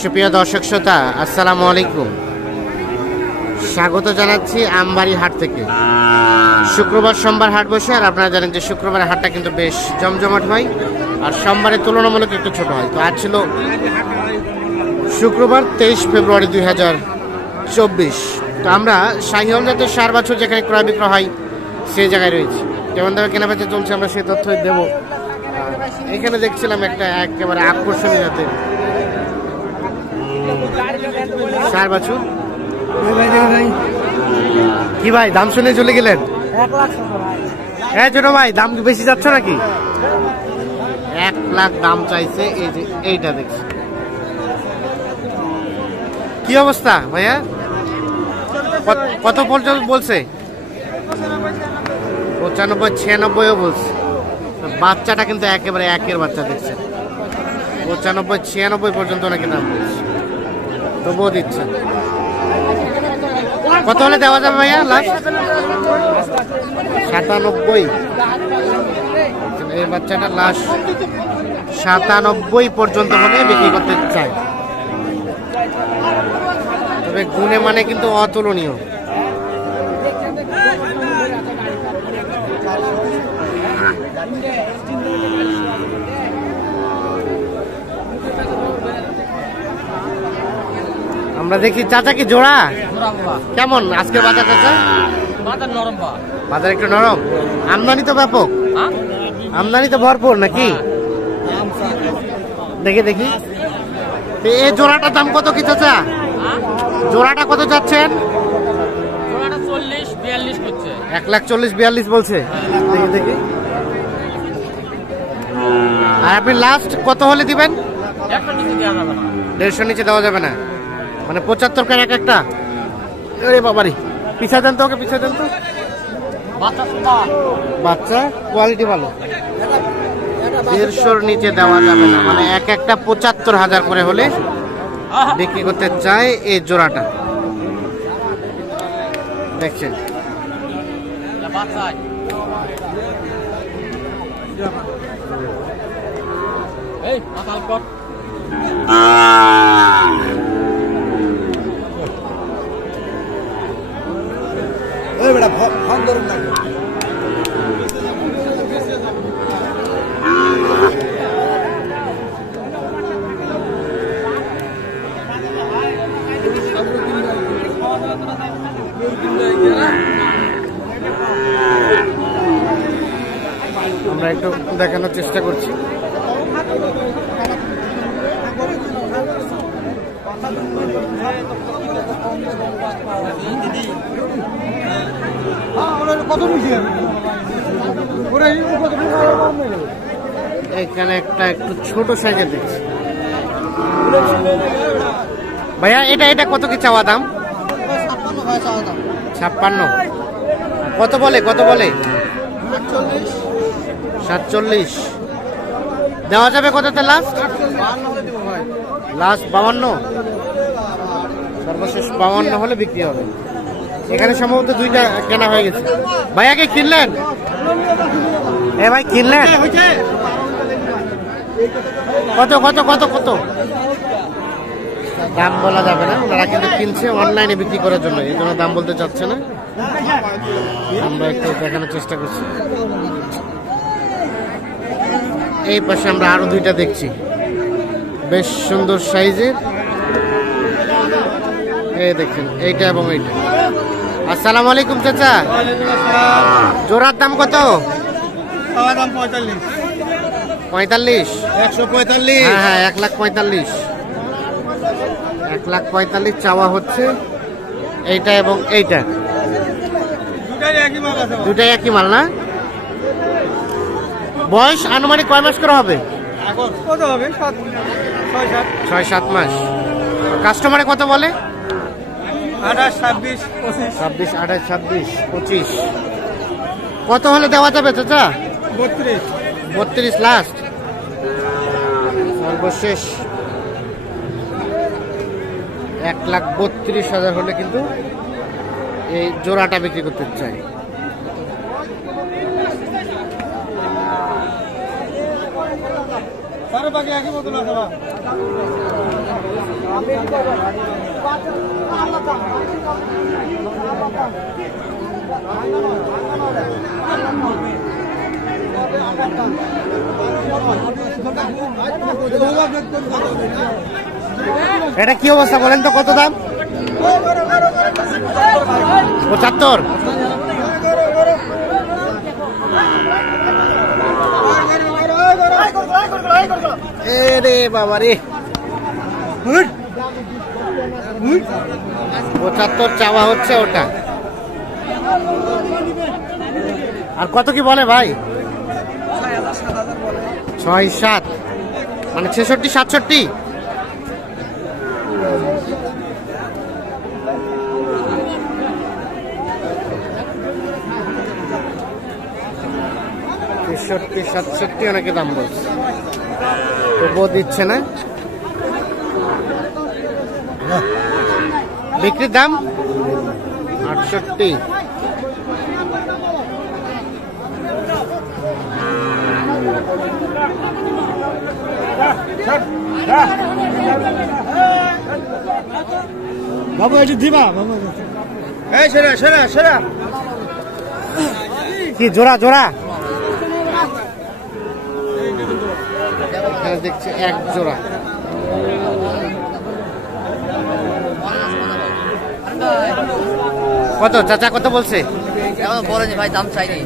সুপ্রিয় দর্শক শ্রোতা, আসসালামু আলাইকুম। স্বাগত জানাচ্ছি আমবাড়ি হাট থেকে। শুক্রবার সোমবার হাট বসে, আর আপনারা জানেন যে শুক্রবারের হাটটা কিন্তু বেশ জমজমাট হয়, আর সোমবারের তুলনামূলক একটু ছোট হয়। তো আজ ছিল শুক্রবার 23 ফেব্রুয়ারি 2024। তো আমরা শাহিওয়াল জাতের সার বাছুর যেখানে ক্রয় বিক্রয় হয় সেই জায়গায় রয়েছি। কেমন দামে কেনাবেচা চলছে আমরা সেই তথ্যই দেব। এখানে দেখছিলাম একটা একেবারে আকর্ষণীয় জাতের সার বাছুর। কি ভাই, দাম শুনে চলে গেলেন? হ্যাঁ ছোট ভাই, দাম বেশি যাচ্ছে নাকি? 1 লাখ দাম চাইছে। এই যে এইটা দেখছি, কি অবস্থা ভাইয়া? কত পর্যন্ত বলছে? 95 96ও বলছে। বাচ্চাটা কিন্তু একেবারে একের বাচ্চা দেখছেন। 95 96 পর্যন্ত নাকি দাম বলছে, তবুও দিচ্ছেন। কত হলে দেওয়া যাবে ভাইয়া লাস্ট? 97। এই বাচ্চাটা লাস্ট 97 পর্যন্ত হলে বিক্রি করতে চায়। তবে গুণে মানে কিন্তু অতুলনীয়। আমরা দেখি চাচা কি জোড়া কেমন আজকের বাজার? চাচা বাজার একটু নরম, আমদানি তো ব্যাপক, আমদানি তো ভরপুর নাকি? দেখি দেখি এই জোড়াটার দাম কত কি চাচা? জোড়াটা কত যাচ্ছেন? 1,40,42 বলছে। দেখি দেখি, আর আপনি লাস্ট কত হলে দিবেন? 150 নিচে দেওয়া যাবে না, মানে 75 কার এক একটা। আরে বাবারি, পিছা দেন তো, ওকে পিছা দেন তো। বাচ্চা কোয়ালিটি ভালো, 150 নিচে দেওয়া যাবে না, মানে এক একটা 75,000 করে হলে বিক্রি করতে চায় এই জোড়াটা। দেখছেন আমরা একটু দেখানোর চেষ্টা করছি। এখানে একটা একটু ছোট সাইজের দেখছি ভাইয়া। এটা কত কি চাওয়া দাম? 56। কত বলে? 47 দেওয়া যাবে কততে লাস্ট? 52। সর্বশেষ 52 হলে বিক্রি হবে। এখানে সম্ভবত 2টা কেনা হয়ে গেছে। ভাইয়া কে কিনলেন? এ ভাই কিনলেন? কত কত কত কত? দাম বলা যাবে না, ওনারা কিন্তু কিনছে অনলাইনে বিক্রি করার জন্য, এই জন্য দাম বলতে চাচ্ছে না। আমরা একটু দেখানোর চেষ্টা করছি। এই পাশে আমরা আরো 2টা দেখছি, বেশ সুন্দর সাইজের। এই দেখছেন এইটা এবং এইটা। আসসালামু আলাইকুম চাচা, জোড়ার দাম কত? 45। 145। হ্যাঁ 1,45,000। 1,45,000 চাওয়া হচ্ছে। এইটা এবং এইটা দুটাই একই মাল না? বয়স আনুমানিক কয় মাস করে হবে? 6-7 মাস। কাস্টমারে কত বলে? 28, 26, 25। কত হলে দেওয়া যাবে চাচা? 32 লাস্ট, সর্বশেষ 1,32,000 হলে কিন্তু এই জোড়াটা বিক্রি করতে চাই। এটা কি অবস্থা বলেন তো, কত দাম? 75। রে বাবা রে, 75 চাওয়া হচ্ছে ওটা। আর কত কি বলে ভাই? 6-7, মানে 66-67। ছেষট্টি 67 অনেকে দাম বলছে, তবুও দিচ্ছে না। বিক্রির দাম 68। বাবু এটি দিবা বাবু, এই সেরা সেরা সেরা কি জোড়া জোড়া দেখছি, এক জোড়া। কত চাচা কত বলছে? এখন বলেনি ভাই, দাম চাইনি।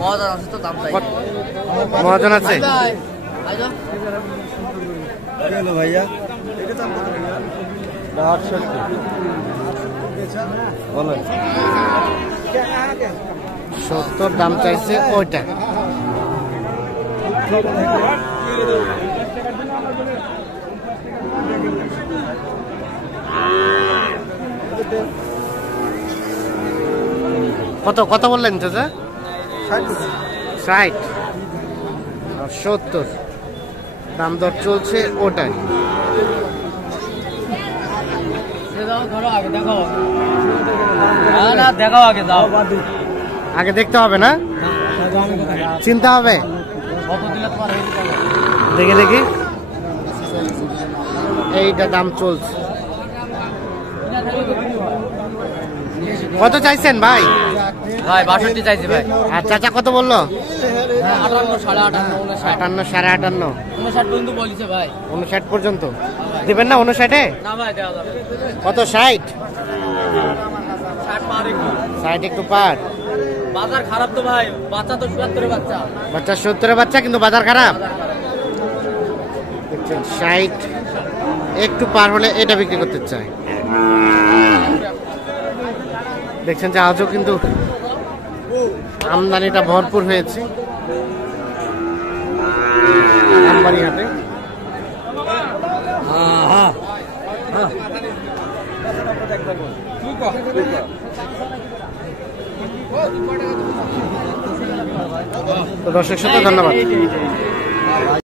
মহাজন আছে তো, দাম চাই। মহাজন আছে। ভাইয়া 70 দাম চাইছে ওইটা। কত কত বললেন চাচা? 60 আর 70 দাম দর চলছে ওটাই। আগে দেখতে হবে না, চিন্তা হবে। দেখি দেখি, এইটা দাম চলছে। কত চাইছেন ভাই? ভাই 62 চাইছি ভাই। আর চাচা কত বললো? 58, 58, 58, 58, 59 পর্যন্ত বলছে ভাই। 59 পর্যন্ত দিবেন না? 59-এ না ভাই, দেওয়া যাবে। কত? 60 পার একটু। 60 একটু পার। বাজার খারাপ তো ভাই, বাচ্চা তো 77 বাচ্চা। বাচ্চা 70 বাচ্চা, কিন্তু বাজার খারাপ। দেখছেন 60 একটু পার হলে এটা বিক্রি করতে চায়। দেখছেন যে আজও কিন্তু আমদানিটা ভরপুর হয়েছে আমবাড়ি হাটে। তো দর্শক সাথে ধন্যবাদ।